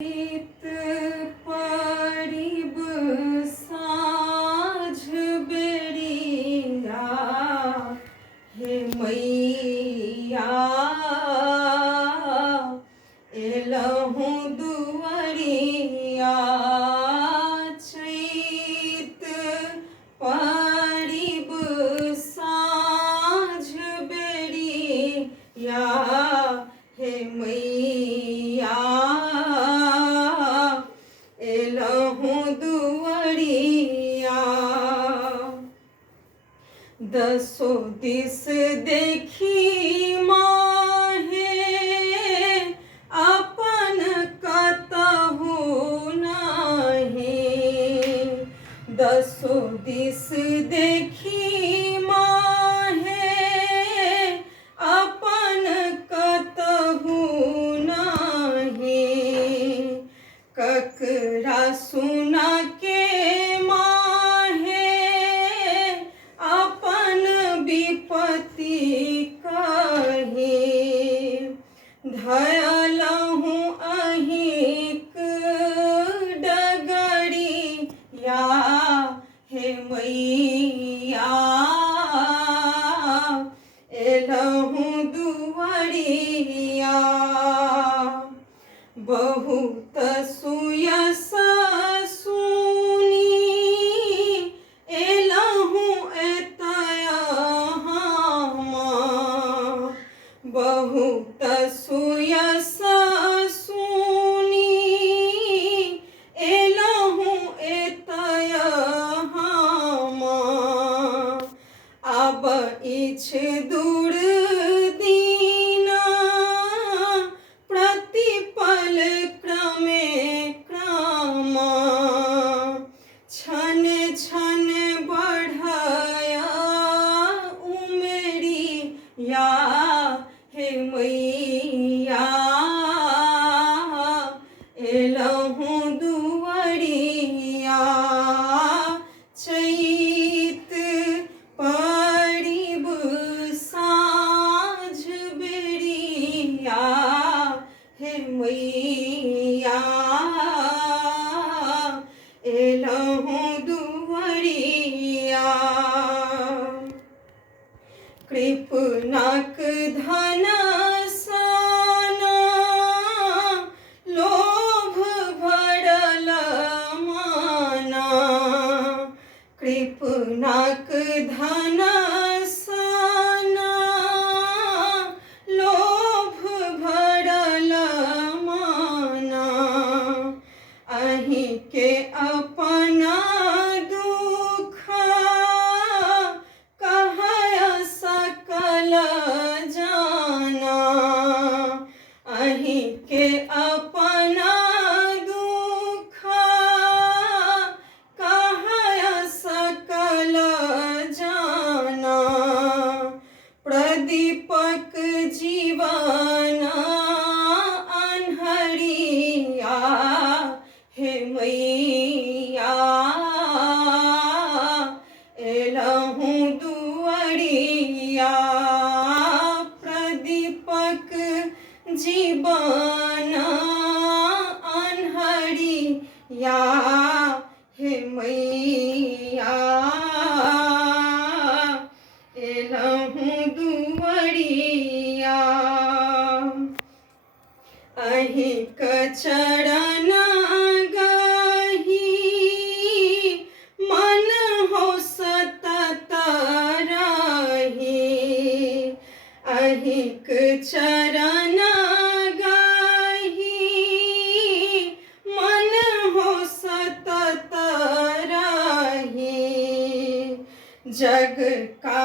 गीत पड़िब साँझ बेरिया हे मैया एलहूँ दुआरिया चैत पड़िब साँझ बेरिया हे मैया एलहूँ दुआरिया दसो दिस देखी माहे अपन कतहु नाही दसो दिस देखी माहे अपन कतहु नाही ककरा सुना के माहे अपन विपत्ति कहे धयलहूँ अहिंक डगरिया हे मैया एलहूँ दुआरिया बहुत सुयस सुनी एलहूँ एतय हम बहुत सुयस सुनी एलहूँ एतय हम अब इछ दूर दीना प्रतिपल क्रमे क्रम छन छन बढ़य उमरिया हे मैया एलहूँ दुआरिया चैत पड़िब साँझ बेरिया हे मैया एलहूँ दुआरिया कृपनाक धन साना लोभ भरल माना कृपनाक धन साना लोभ भरल माना अहीं के अपना दुख कहय सकल जाना अहीं के अपना दुख कहय सकल जाना प्रदीपक जीवन अन्हरिया हे मैया एलहूँ दुआरिया प्रदीपक जीवन अन्हरिया हे मैया एलहूँ दुआरिया अहिंक चरण गही मन हो सतत रही अहिंक चरण गही मन हो सतत रही जग का